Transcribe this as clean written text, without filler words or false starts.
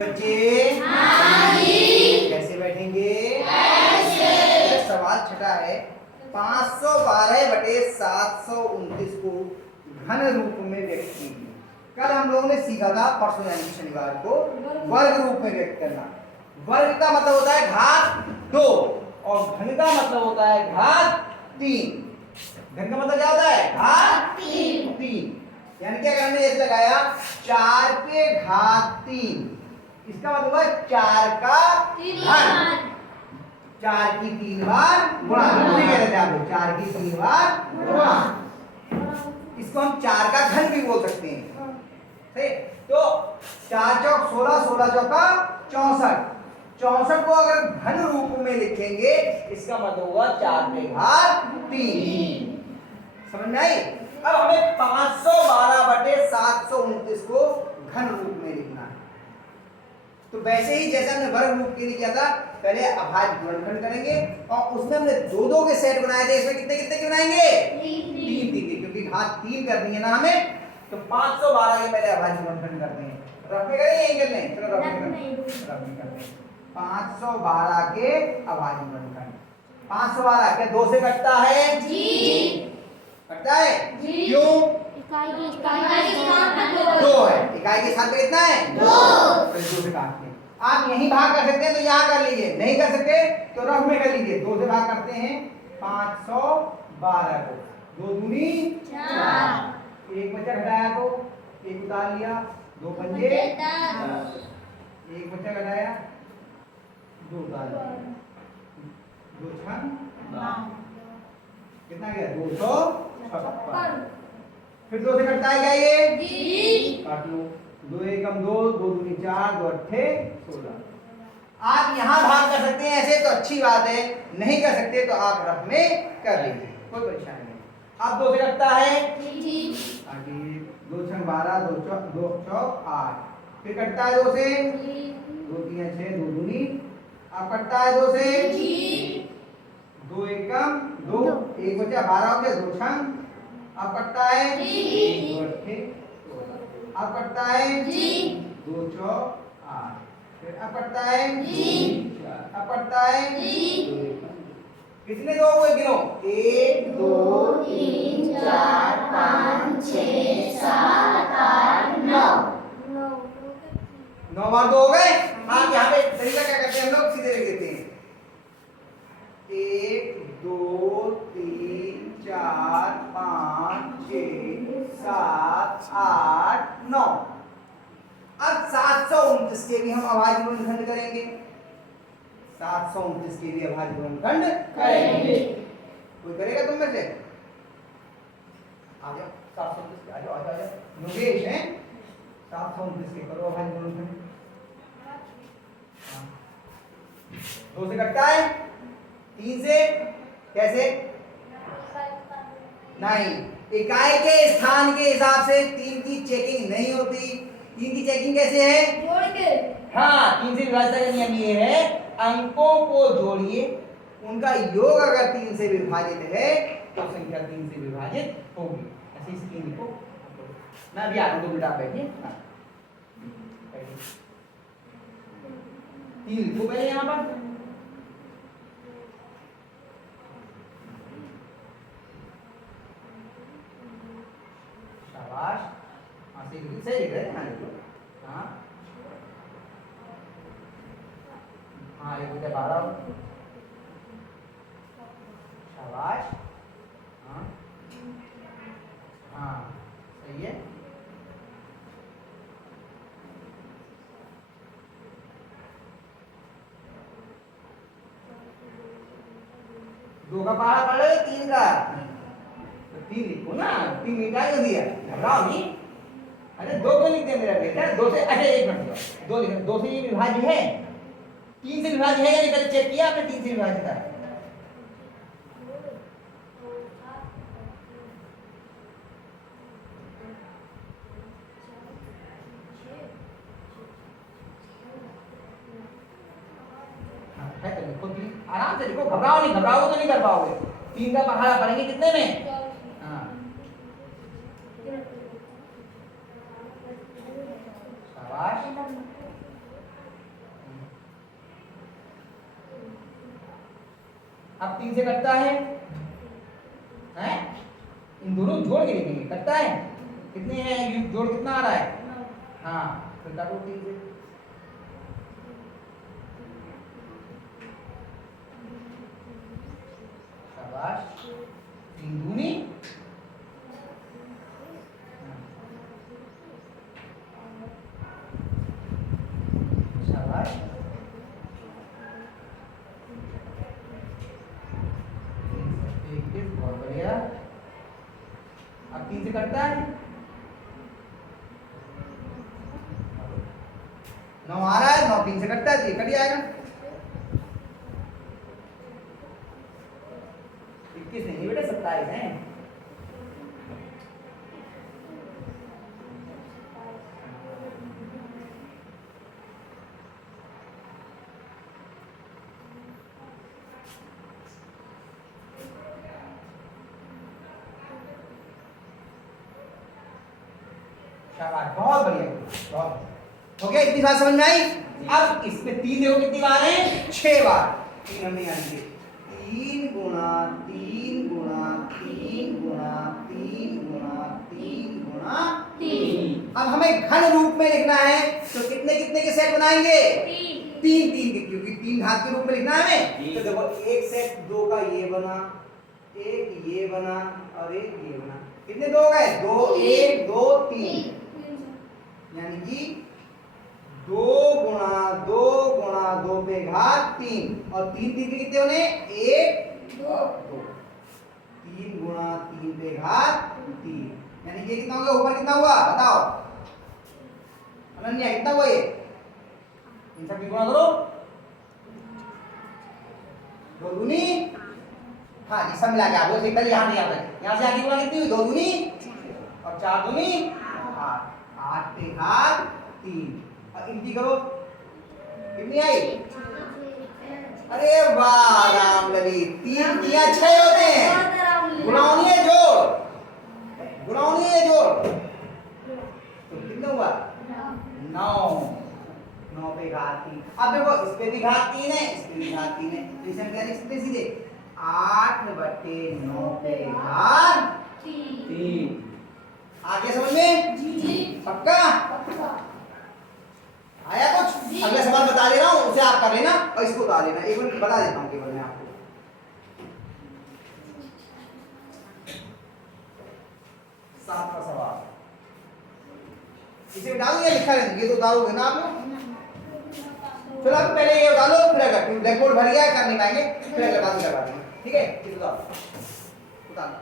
बच्चे कैसे बैठेंगे? सवाल छठा है 512/729 को घन रूप में व्यक्त कीजिए। कल हम लोगों ने सीखा था, परसों यानी शनिवार को, वर्ग रूप में व्यक्त करना। वर्ग का मतलब होता है घात 2 और घन का मतलब होता है घात 3। घन का मतलब क्या होता है? घात 3। यानी क्या करने जैसे लगाया 4 के घात 3, इसका मतलब है 4 का घन, 4 की 3 बार गुणा। दूसरी कह रहे थे आप लोग 4 की 3 बार गुणा। इसको हम 4 का घन भी बोल सकते हैं। सही। तो 4 चौक 16, 16 चौका 64। 64 को अगर घन रूप में लिखेंगे इसका मतलब हुआ 4 के घात 3। समझ में आई? अब हमें 512/729 को घन रूप में लिखना है। तो वैसे ही जैसे हमने वर्ग रूप के लिए किया था, पहले अभाज्य गुणनखंड करेंगे और उसमें हमने दो दो के सेट बनाए थे। इसमें कितने कितने के बनाएंगे? 3 के, क्योंकि घात 3 करनी है ना हमें। तो 512 के पहले अभाज्य गुणनखंड करते हैं। रफ में करेंगे एंगल में? चलो रफ में करते हैं। 512 के अभाज्य गुणनखंड। 512 क्या 2 से कटता है? जी। कटता है? जी। क्यों? इकाई के स्थान पर 2 है। इकाई के स्थान पे कितना है? 2। फिर 2 से काटते हैं। आप यही भाग कर सकते हैं तो यहाँ कर लीजिए, नहीं कर सकते तो रफ में कर लीजिए। 2 से भाग करते हैं 512 को। 2 दूनी 4। एक बच्चा घटाया तो 1 उतार लिया, 2 पंजे 10। एक बच्चा घटाया 2 उतार लिया, 2 छन 9। कितना गया? 256। फिर 2 से कटता है क्या ये? जी। काट लो। 2 एकम 2, 2 दूनी 4, 2 अट्ठे 16। आप यहाँ भाग कर सकते हैं ऐसे तो अच्छी बात है, नहीं कर सकते तो आप रफ में कर लीजिए, कोई परेशानी नहीं। अब 2 से कटता है? जी। 2 छंग 12, 2 चौक 8। फिर कटता है 2 से? जी। 2 3 6, 2 दूनी। अब कटता है 2 से? जी। 2 एकम 2, 1 बचा 12 हो गया, 2 छंग। अब कटता है? जी। 2 अट्ठे 16। अब कटता है? जी। 2 चौक 8। फिर अब कटता है? जी। 4। अब कटता है? जी। कितने 2 हुए गिनो? 1 2 3 4 5 6 7 8 9। 9 बार 2 हो गए। हाँ, यहाँ पे तरीका क्या करते हैं हम लोग? सीधे लिख देते हैं 1 2 3 4 5 6 7 8 9। अब 729 के भी हम अभाज्य गुणनखंड करेंगे। 729 के भी अभाज्य गुणनखंड करेंगे। कोई करेगा तुम में से? आ जाओ 729 के, आ जाओ आ जाओ योगेश हैं। 729 के करो अभाज्य गुणनखंड। 2 से कटता है? 3 से? कैसे? नहीं, इकाई के स्थान के हिसाब से 3 की चेकिंग नहीं होती। 3 की चेकिंग कैसे है? जोड़ के। हाँ, 3 से विभाज्यता का नियम ये है, अंकों को जोड़िए, उनका योग अगर 3 से विभाजित है तो संख्या 3 से विभाजित होगी। ऐसे इस 3 को मैं अभी आगे 2 मिनट आप बैठिए। 3 लिखो पहले यहाँ पर। शाबाश, हाँ सही लिख रहे हैं। हाँ लिखो। हाँ हाँ, एक बचा 12। शाबाश। हाँ हाँ सही है। दो का पहाड़ा पड़ रहा है 3 का, तो 3 लिखो ना। 3 लिखा क्यों दिया? घबराओ नहीं। अरे 2 क्यों लिख दिया मेरा बेटा? 2 से, अच्छा एक मिनट 2 लिख, 2 से ये विभाज्य है? 3 से विभाज्य है या नहीं? पहले चेक किया आपने 3 से विभाज्य था? आराम से लिखो, घबराओ नहीं, घबराओगे तो नहीं कर पाओगे। 3 का पहाड़ा पड़ेंगे कितने में? हाँ शाबाश। अब 3 से कटता है हैं? इन दोनों जोड़ के लिखेंगे, कटता है कितने हैं, ये जोड़ कितना आ रहा है, हाँ फिर काटो 3 से। शाबाश, 3 दूनी शाबाश, 21, बहुत बढ़िया। अब 3 से कटता है 9 आ रहा है, 9 3 से कटता है तो ये कट जाएगा। 21 नहीं बेटा 27 है। शाबाश, बहुत बढ़िया, बहुत हो गया। इतनी बात समझ में आई। अब इसमें 3 देखो कितनी बार है, 6 बार। 3 हमने यहाँ लिखे, 3 गुणा 3 गुणा 3 गुणा 3 गुणा 3 गुणा 3। अब हमें घन रूप में लिखना है तो कितने कितने के सेट बनाएंगे, 3 3 के, क्योंकि 3 घात के रूप में लिखना है हमें। तो देखो एक सेट 2 का ये बना, एक ये बना और एक ये बना। कितने 2 गए, 2 1 2 3, यानी कि 2 गुणा 2 गुणा 2 पे घात 3 और 3 3 के कितने होने, 1 और 2, 3 गुणा 3 पे घात 3, यानी ये कितना हो गया, ऊपर कितना हुआ बताओ अनन्या, कितना हुआ ये, इन सब की गुणा करो, 2 दूनी, हाँ जी सब मिला के आप लोग सिंपल यहाँ नहीं आता, यहाँ से आगे गुणा कितनी हुई, 2 दूनी और 4 दूनी 8, 8 पे घात 3 और इनकी करो कितनी आई, अरे वाह राम ललित, 3 दिया 6 होते हैं, गुणाओनी है जोड़, गुणाओनी है जोड़, तो कितना हुआ 9, 9 पे घात 3। अब देखो इस पे भी घात 3 है, इस पे भी घात 3 है, तो इसे हम क्या लिख सकते हैं सीधे 8/9 पे घात 3। आगे समझ में जी, पक्का आया कुछ, अगला सवाल बता दे रहा हूँ उसे आप कर लेना और इसको बता लेना, एक मिनट बता देता हूँ केवल मैं आपको। 7वां सवाल, इसे डालो या लिखा है, ये तो डालोगे ना आप लोग, चलो आप पहले ये डालो, फिर अगर ब्लैक बोर्ड भर गया कर नहीं पाएंगे फिर अगले बात करवा देंगे, ठीक है। ये तो डालो,